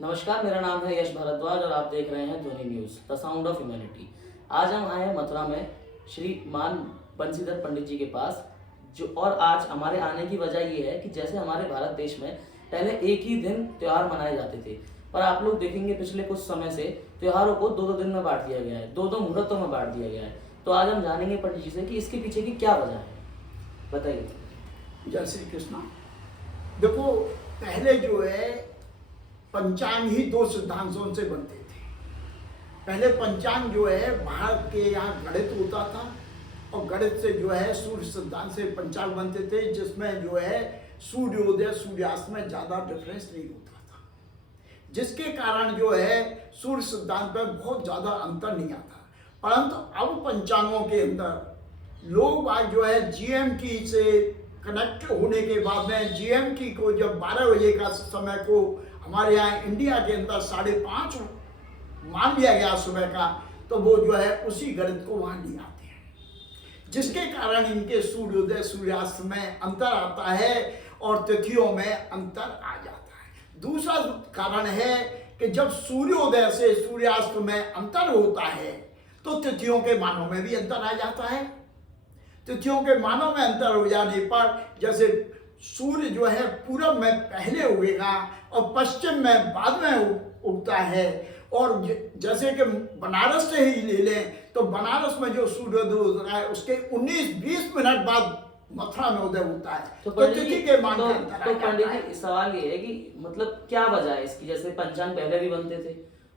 नमस्कार, मेरा नाम है यश भारद्वाज और आप देख रहे हैं ध्वनि news the sound of humanity. आज हम आए हैं मथुरा में श्री मान बंसीधर पंडित जी के पास। और आज हमारे आने की वजह ये है कि जैसे हमारे भारत देश में पहले एक ही दिन त्यौहार मनाए जाते थे, पर आप लोग देखेंगे पिछले कुछ समय से त्योहारों को दो दो दिन में बांट दिया गया है, दो दो मुहूर्तों में बांट दिया गया है। तो आज हम जानेंगे पंडित जी से कि इसके पीछे की क्या वजह है, बताइए। जय श्री कृष्णा। देखो, पहले जो है पंचांग ही दो सिद्धांतों से बनते थे। पहले पंचांग जो है भारत के यहाँ गणित होता था और गणित से जो है सूर्य सिद्धांत से पंचांग बनते थे, जिसमें जो है सूर्योदय सूर्यास्त में ज़्यादा डिफरेंस नहीं होता था, जिसके कारण जो है सूर्य सिद्धांत में बहुत ज़्यादा अंतर नहीं आता। परंतु अब पंचांगों के अंदर लोग आज जो है जीएमटी से कनेक्ट होने के बाद में जीएमटी को जब 12 बजे का समय को हमारे यहाँ इंडिया के अंदर 5:30 मान लिया गया सुबह का, तो वो जो है उसी गणित को वहाँ ले आते हैं, जिसके कारण इनके सूर्योदय सूर्यास्त में अंतर आता है और तिथियों में अंतर आ जाता है। दूसरा कारण है कि जब सूर्योदय से सूर्यास्त में अंतर होता है तो तिथियों के मानों में भी अंतर आ जाता है। तिथियों के मानों में अंतर हो जाने पर जैसे सूर्य जो है पूरब में पहले उगेगा और पश्चिम में बाद में उगता है, और जैसे कि बनारस से ही ले लें तो बनारस में जो सूर्योदय होता है उसके 19-20 मिनट बाद मथुरा में उदय होता है। तो पंडित जी, पंडित जी सवाल ये है कि मतलब क्या वजह है इसकी? जैसे पंचांग पहले भी बनते थे,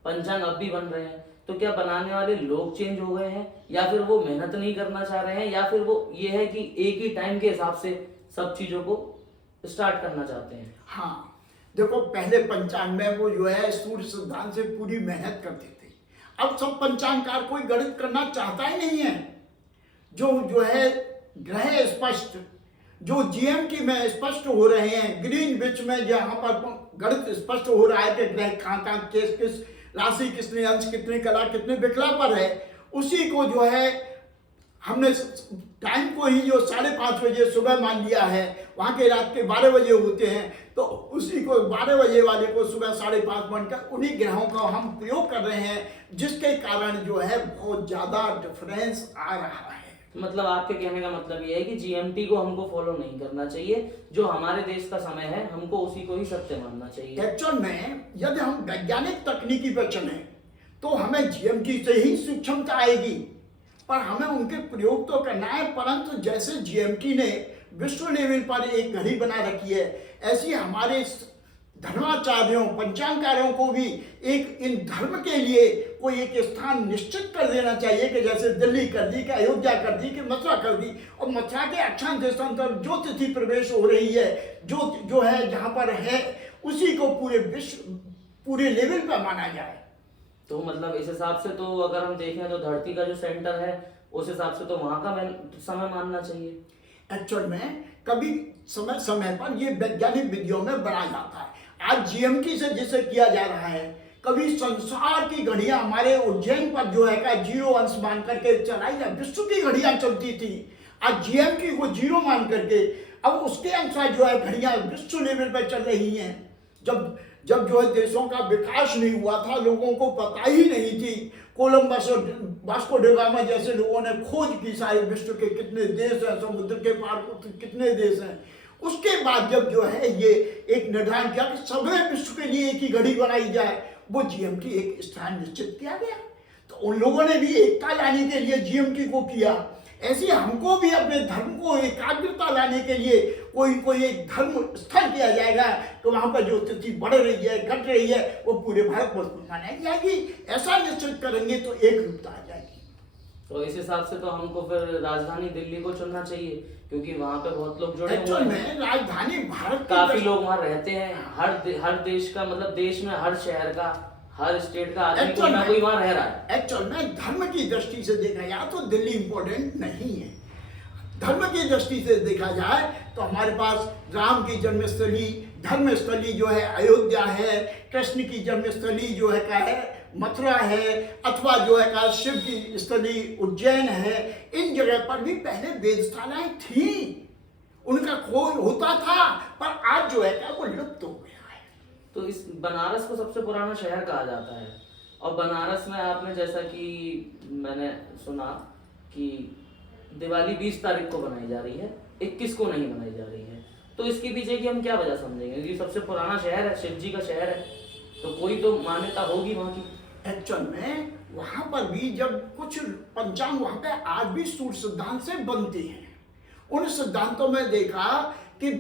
पंचांग अब भी बन रहे हैं, तो क्या बनाने वाले लोग चेंज हो गए हैं, या फिर वो मेहनत नहीं करना चाह रहे हैं, या फिर वो ये है कि एक ही टाइम के हिसाब से सब चीजों को स्टार्ट करना चाहते हैं? हाँ, देखो, पहले पंचांग में वो जो है सूर्य सिद्धांत से पूरी मेहनत करते थे। अब सब पंचांगकार कोई गणित करना चाहता ही नहीं है। जो है ग्रह स्पष्ट, जो जीएमटी में स्पष्ट हो रहे हैं, ग्रीनविच में जहाँ पर गणित स्पष्ट हो रहा है कि ग्रह कहाँ किस राशि, कितने अंश, कितने कला, कितने विकला पर है, उसी को जो है हमने टाइम को ही जो 5:30 बजे सुबह मान लिया है। वहाँ के रात के 12 बजे होते हैं, तो उसी को 12 बजे वाले को सुबह 5:30 बनकर उन्हीं ग्रहों का हम प्रयोग कर रहे हैं, जिसके कारण जो है बहुत ज़्यादा डिफरेंस आ रहा है। मतलब आपके कहने का मतलब ये है कि जीएमटी को हमको फॉलो नहीं करना चाहिए, जो हमारे देश का समय है हमको उसी को ही सत्य मानना चाहिए। एक्चुअल में यदि हम वैज्ञानिक तकनीकी पर चलें तो हमें जीएमटी से ही सूक्ष्मता आएगी, पर हमें उनके प्रयोग तो करना है। परंतु जैसे जीएमटी ने विश्व लेवल पर एक घड़ी बना रखी है, ऐसी हमारे धर्माचार्यों, पंचांगकारों को भी एक इन धर्म के लिए कोई एक स्थान निश्चित कर देना चाहिए कि जैसे दिल्ली कर दी, कि अयोध्या कर दी, कि मथुरा कर दी, और मथुरा के अक्षांश देशांतर जो तिथि प्रवेश हो रही है, जो है जहाँ पर है, उसी को पूरे विश्व, पूरे लेवल पर माना जाए। तो मतलब इस हिसाब से तो अगर हम देखें तो धरती का जो सेंटर है उस हिसाब से तो वहां का समय मानना चाहिए। एक्चुअल में कभी समय समय पर ये वैज्ञानिक विधियों में बढ़ा जाता है। आज जीएमटी से जिसे किया जा रहा है, कभी संसार की घड़ियां हमारे उज्जैन पर जो है का 0 अंश मान करके चलाई जाए, विश्व की घड़ियां चलती थी, आज जीएमटी को 0 मान करके अब उसके अनुसार जो है घड़ियां विश्व लेवल पर चल रही हैं। जब जो है देशों का विकास नहीं हुआ था, लोगों को पता ही नहीं थी, कोलंबस और वास्को डी गामा जैसे लोगों ने खोज की सारे विश्व के कितने देश हैं, समुद्र के पार कितने देश हैं, उसके बाद जब जो है ये एक निर्धारण किया कि सभी विश्व के लिए एक ही घड़ी बनाई जाए, वो जीएमटी एक स्थान निश्चित किया गया। तो उन लोगों ने भी एकता लाने के लिए जीएमटी को किया। ऐसे हमको भी अपने धर्म को एकाग्रता लाने के लिए कोई एक धर्म स्थल किया जाएगा, तो वहाँ पर जो तिथि बढ़ रही है, घट रही है, वो पूरे भारत वर्ष में मनाई जाएगी। ऐसा निश्चित करेंगे तो एक रूपता आ जाएगी। तो इस हिसाब से तो हमको फिर राजधानी दिल्ली को चुनना चाहिए, क्योंकि वहाँ पे बहुत लोग जुड़े हुए हैं। राजधानी भारत, काफी लोग वहाँ रहते हैं, हर देश का, मतलब देश में हर शहर का, हर स्टेट का आदमी कोई ना कोई वहाँ रह रहा है। एक्चुअल में धर्म की दृष्टि से देखा जाए तो दिल्ली इंपॉर्टेंट नहीं है। धर्म की दृष्टि से देखा जाए तो हमारे पास राम की जन्मस्थली, धर्मस्थली जो है अयोध्या है, कृष्ण की जन्मस्थली जो है का है मथुरा है, अथवा जो है का शिव की स्थली उज्जैन है। इन जगह पर भी पहले वेधशालाएं थी, उनका खोज होता था, पर आज जो है का वो लुप्त हो गया है। तो इस बनारस को सबसे पुराना शहर कहा जाता है, और बनारस में आपने जैसा कि मैंने सुना कि दिवाली 20 तारीख को बनाई जा रही है, 21 को नहीं बनाई जा रही है। तो इसके पीछे की हम क्या वजह समझेंगे? क्योंकि सबसे पुराना शहर है, शिव जी का शहर है, तो कोई तो मान्यता होगी वहाँ की। एक्चुअल में वहां पर भी जब कुछ पंचांग वहां पे आज भी सूर्य सिद्धांत से बनते हैं, उन सिद्धांतों में देखा कि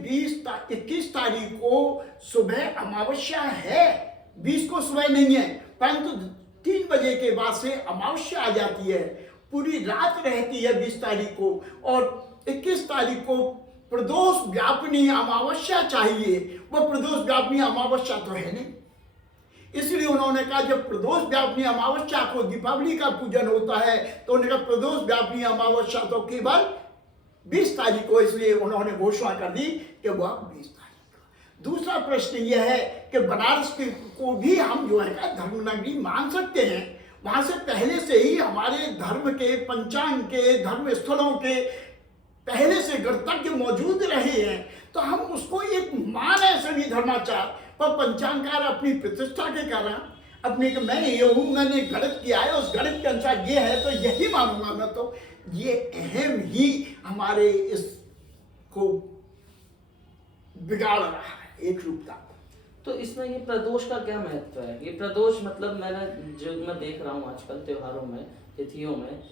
21 तारीख को सुबह अमावस्या है, 20 को सुबह नहीं है, परंतु 3 बजे के बाद से अमावस्या आ जाती है, पूरी रात रहती है 20 तारीख को, और 21 तारीख को प्रदोष व्यापिनी अमावस्या चाहिए। वो प्रदोष व्यापिनी अमावस्या तो है नहीं, इसलिए उन्होंने कहा जब प्रदोष व्यापिनी अमावस्या को दीपावली का पूजन होता है तो उन्होंने कहा प्रदोष व्यापिनी अमावस्या तो केवल 20 तारीख को, इसलिए उन्होंने घोषणा कर दी कि वह 20 तारीख को। दूसरा प्रश्न यह है कि बनारस को भी हम जो है धर्मनगरी मान सकते हैं, वहां से पहले से ही हमारे धर्म के, पंचांग के, धर्म स्थलों के पहले से गणतज्ञ मौजूद रहे हैं, तो हम उसको एक मान है सभी धर्माचार, पर पंचांगकार अपनी प्रतिष्ठा के कारण अपने कि मैं ये हूँ, मैंने गणित किया है, उस गणित के अनुसार ये है तो यही मानूंगा मैं, तो ये अहम ही हमारे इसको बिगाड़ रहा है एक रूपता। तो इसमें ये प्रदोष का क्या महत्व है? ये प्रदोष मतलब मैं देख रहा हूँ आजकल त्योहारों में, तिथियों में,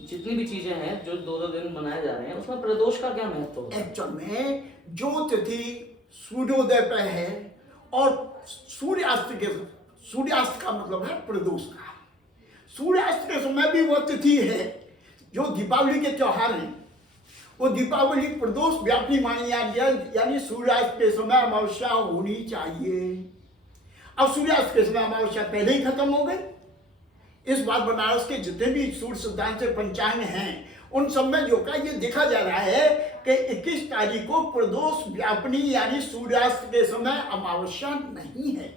जितनी भी चीजें हैं जो 2-2 दिन मनाए जा रहे हैं, उसमें प्रदोष का क्या महत्व होता है? एक्चुअल में जो तिथि सूर्योदय पे है और सूर्यास्त का मतलब है प्रदोष का, सूर्यास्त के समय भी वह तिथि है जो दीपावली के त्योहार हैं, वो दीपावली प्रदोष व्यापी मानी जाती है, यानी सूर्यास्त के समय अमावस्या होनी चाहिए। अब सूर्यास्त के समय अमावस्या पहले ही खत्म हो गई। इस बात बनारस के जितने भी सूर्य सिद्धांत से पंचांग हैं उन सब में जो का ये देखा जा रहा है कि 21 तारीख को प्रदोष व्यापनी यानी सूर्यास्त के समय अमावस्या नहीं है,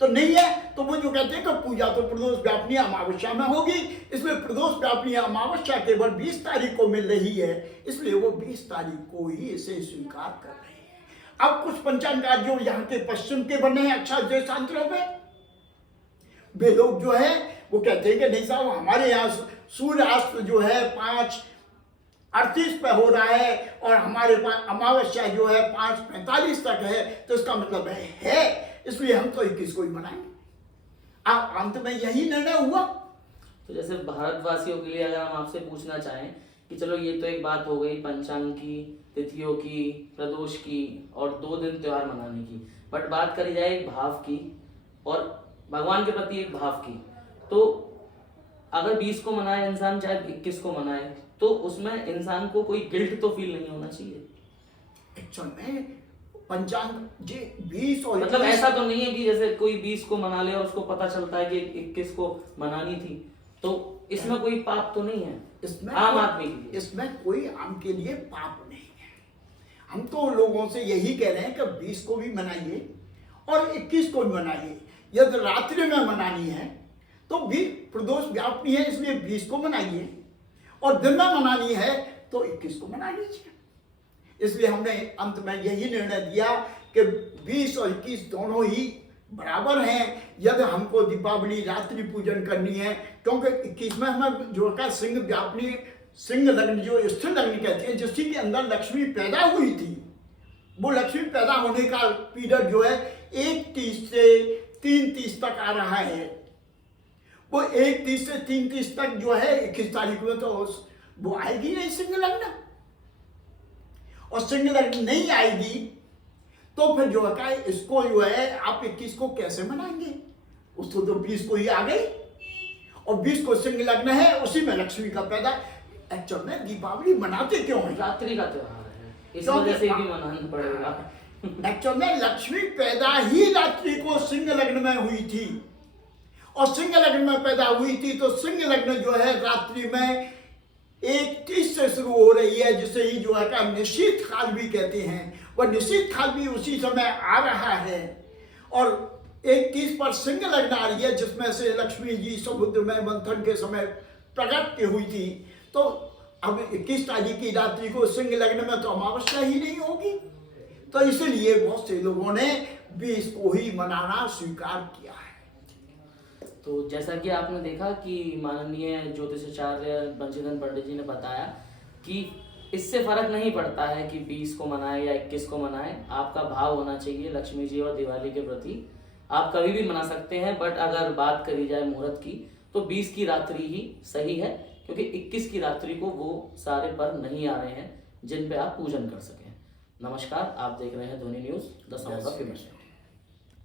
तो नहीं है तो वो जो कहते हैं कि पूजा तो प्रदोष व्यापनी अमावस्या में होगी, इसलिए प्रदोष व्यापनी अमावस्या केवल 20 तारीख को मिल रही है, इसलिए वो 20 तारीख को ही इसे स्वीकार कर रहे हैं। अब कुछ पंचांगकार जो यहाँ के पश्चिम के बने हैं अच्छा देशांतरों में, वे लोग जो है वो कहते हैं कि नहीं साहब हमारे यहाँ सूर्यास्त जो है 5:38 पे हो रहा है और हमारे पास अमावस्या जो है 5:45 तक है, तो इसका मतलब है इसलिए हम तो 21 को ही मनाएंगे। अब अंत में यही निर्णय हुआ। तो जैसे भारतवासियों के लिए अगर हम आपसे पूछना चाहें कि चलो ये तो एक बात हो गई पंचांग की, तिथियों की, प्रदोष की और 2 दिन त्योहार मनाने की, बट बात करी जाए एक भाव की और भगवान के प्रति एक भाव की, तो अगर 20 को मनाए इंसान चाहे 21 को मनाए, तो उसमें इंसान को कोई गिल्ट तो फील नहीं होना चाहिए। एक्चुअल में पंचांग जी 20 और मतलब ऐसा तो नहीं है कि जैसे कोई 20 को मना ले और उसको पता चलता है कि 21 को मनानी थी, तो इसमें कोई पाप तो नहीं है इसमें आम आदमी के लिए? इसमें कोई आम के लिए पाप नहीं है। हम तो लोगों से यही कह रहे हैं कि 20 को भी मनाइए और 21 को भी मनाइए। यदि रात्रि में मनानी है तो भी प्रदोष व्यापनी है, इसलिए 20 को मनाइए, और दिन में मनानी है तो 21 को मना लीजिए। इसलिए हमने अंत में यही निर्णय दिया कि 20 और 21 दोनों ही बराबर हैं। यदि हमको दीपावली रात्रि पूजन करनी है, क्योंकि 21 में हमें जो का सिंह व्यापनी, सिंह लग्न जो स्थिर लग्न कहते हैं, जिसकी के अंदर लक्ष्मी पैदा हुई थी, वो लक्ष्मी पैदा होने का पीरियड जो है 1:30 से 3:30 तक आ रहा है। वो 1:30 से 3:30 तक जो है 21 तारीख में तो वो आएगी नहीं सिंह लग्न, और सिंह लग्न नहीं आएगी तो फिर जो है इसको जो है आप 21 को कैसे मनाएंगे? उसको तो 20 को ही आ गई, और 20 को सिंह लग्न है, उसी में लक्ष्मी का पैदा। एक्चुअल में दीपावली मनाते क्यों है? रात्रि का त्योहार है, इस वजह से भी मनाना पड़ेगा। एक्चुअल में लक्ष्मी पैदा ही रात्रि को सिंह लग्न में हुई थी, और सिंह लग्न में पैदा हुई थी तो सिंह लग्न जो है रात्रि में 1:30 से शुरू हो रही है, जिसे ही जो है का निशीत काल भी कहते हैं। वह निशीत काल भी उसी समय आ रहा है, और 1:30 पर सिंह लग्न आ रही है, जिसमें से लक्ष्मी जी समुद्र में मंथन के समय प्रकट हुई थी। तो अब 21 तारीख की रात्रि को सिंह लग्न में तो अमावस्या ही नहीं होगी, तो इसलिए बहुत से लोगों ने 20 को ही मनाना स्वीकार किया है। तो जैसा कि आपने देखा कि माननीय ज्योतिषाचार्य बंशीधर पंडित जी ने बताया कि इससे फर्क नहीं पड़ता है कि 20 को मनाए या 21 को मनाए, आपका भाव होना चाहिए लक्ष्मी जी और दिवाली के प्रति। आप कभी भी मना सकते हैं, बट अगर बात करी जाए मुहूर्त की तो 20 की रात्रि ही सही है, क्योंकि 21 की रात्रि को वो सारे पर्व नहीं आ रहे हैं जिन पे आप पूजन कर सकें। नमस्कार, आप देख रहे हैं ध्वनि news, the sound of humanity.